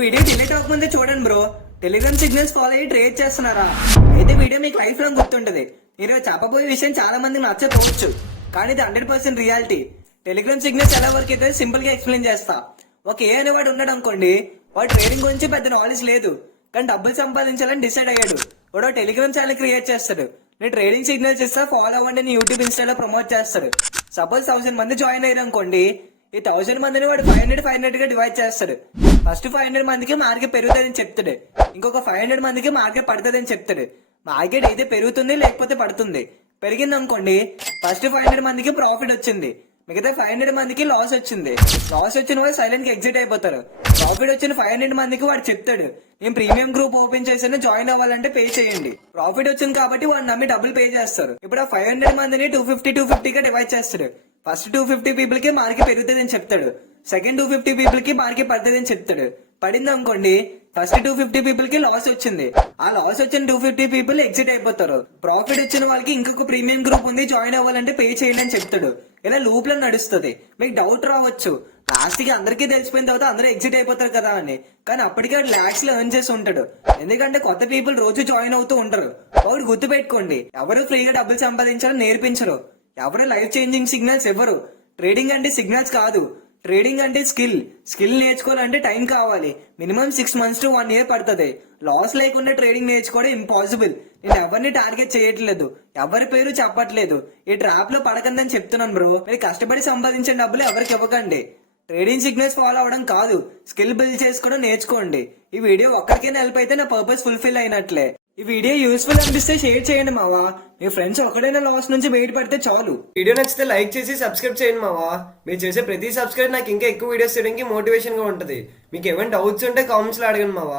Video delete అవ్వకముందే చూడండి bro. Telegram signals follow అయ్యి ట్రేడ్ చేస్తున్నారా? అయితే వీడియో మీకు లైఫ్ లాంగ్ గుర్తుంటది. మీరు చెప్పబోయే విషయం చాలా మందికి నచ్చకపోవచ్చు, కానీ ఇది 100% రియాలిటీ. టెలిగ్రామ్ సిగ్నల్స్ ఎలా వర్క్ అయితే సింపుల్ గా ఎక్స్ప్లెయిన్ చేస్తా. ఒక ఏ అనేవాడు ఉన్నాడు అనుకోండి, వాడు ట్రేడింగ్ గురించి పెద్ద నాలెడ్జ్ లేదు, కానీ డబ్బులు సంపాదించాలని డిసైడ్ అయ్యాడు. వాడు టెలిగ్రామ్ ఛానల్ క్రియేట్ చేస్తాడు. నేను ట్రేడింగ్ సిగ్నల్స్ ఇస్తా, ఫాలో అవ్వండి అని యూట్యూబ్ ఇన్స్టాలో ప్రమోట్ చేస్తాడు. సపోజ్ 1000 మంది జాయిన్ అయ్యారు అనుకోండి, ఈ 1000 మందిని వాడు 500 గా డివైడ్ చేస్తాడు. ఫస్ట్ 500 మందికి మార్కెట్ పెరుగుతుందని చెప్తాడు, ఇంకొక 500 మందికి మార్కెట్ పడుతుందని చెప్తాడు. మార్కెట్ అయితే పెరుగుతుంది లేకపోతే పడుతుంది. పెరిగింది అనుకోండి, ఫస్ట్ 500 మందికి ప్రాఫిట్ వచ్చింది, మిగతా 500 మందికి లాస్ వచ్చింది. లాస్ వచ్చిన వాళ్ళు సైలెంట్ గా ఎగ్జిట్ అయిపోతారు. ప్రాఫిట్ వచ్చిన 500 మందికి వాడు చెప్తాడు, నేను ప్రీమియం గ్రూప్ ఓపెన్ చేశాను, జాయిన్ అవ్వాలంటే పే చేయండి. ప్రాఫిట్ వచ్చింది కాబట్టి వాడు నమ్మి డబ్బులు పే చేస్తారు. ఇప్పుడు ఆ 500 మందిని 250 గా డివైడ్ చేస్తాడు. ఫస్ట్ 250 పీపుల్ కి మార్కెట్ పెరుగుతుందని చెప్తాడు, సెకండ్ 250 పీపుల్ కి మార్కెట్ పడుతుందని చెప్తాడు. పడింది అనుకోండి, ఫస్ట్ 250 పీపుల్ కి లాస్ వచ్చింది, ఆ లాస్ వచ్చిన 250 పీపుల్ ఎగ్జిట్ అయిపోతారు. ప్రాఫిట్ వచ్చిన వాళ్ళకి ఇంకొక ప్రీమియం గ్రూప్ ఉంది, జాయిన్ అవ్వాలంటే పే చేయండి అని చెప్తాడు. ఇలా లూప్ లో నడుస్తుంది. మీకు డౌట్ రావచ్చు, లాస్ట్ కి అందరికీ తెలిసిపోయిన తర్వాత అందరూ ఎగ్జిట్ అయిపోతారు కదా అని. కానీ అప్పటికే లాక్స్ లో ఎర్న్ చేసి ఉంటాడు, ఎందుకంటే కొత్త పీపుల్ రోజు జాయిన్ అవుతూ ఉంటారు. వాడు గుర్తు పెట్టుకోండి, ఎవరు ఫ్రీగా డబ్బులు సంపాదించాలని నేర్పించరు, ఎవరు లైఫ్ చేంజింగ్ సిగ్నల్స్ ఇవ్వరు. ట్రేడింగ్ అంటే సిగ్నల్స్ కాదు, ట్రేడింగ్ అంటే స్కిల్. స్కిల్ నేర్చుకోవాలంటే టైం కావాలి, మినిమం 6 months to 1 year పడుతుంది. లాస్ లేకుండా ట్రేడింగ్ నేర్చుకోవడం ఇంపాసిబుల్. నేను ఎవరిని టార్గెట్ చేయట్లేదు, ఎవరి పేరు చెప్పట్లేదు, ఈ ట్రాప్ లో పడకందని చెప్తున్నాను బ్రో. మీరు కష్టపడి సంపాదించిన డబ్బులు ఎవరికి ఇవ్వకండి. ట్రేడింగ్ సిగ్నల్స్ ఫాలో అవడం కాదు, స్కిల్ బిల్డ్ చేసుకోవడం నేర్చుకోండి. ఈ వీడియో ఒక్కరికైనా హెల్ప్ అయితే నా పర్పస్ ఫుల్ఫిల్ అయినట్లే. ఈ వీడియో యూస్ఫుల్ అనిపిస్తే షేర్ చేయండి మావా. మీ ఫ్రెండ్స్ ఒకడైనా లాస్ నుంచి బయటపడితే చాలు. వీడియో నచ్చితే లైక్ చేసి సబ్స్క్రైబ్ చేయండి మావా. మీరు చేసే ప్రతి సబ్స్క్రైబ్ నాకు ఇంకా ఎక్కువ వీడియోస్ చేయడానికి మోటివేషన్ గా ఉంటది. మీకు ఏమైనా డౌట్స్ ఉంటే కామెంట్స్ లో అడగండి మావా.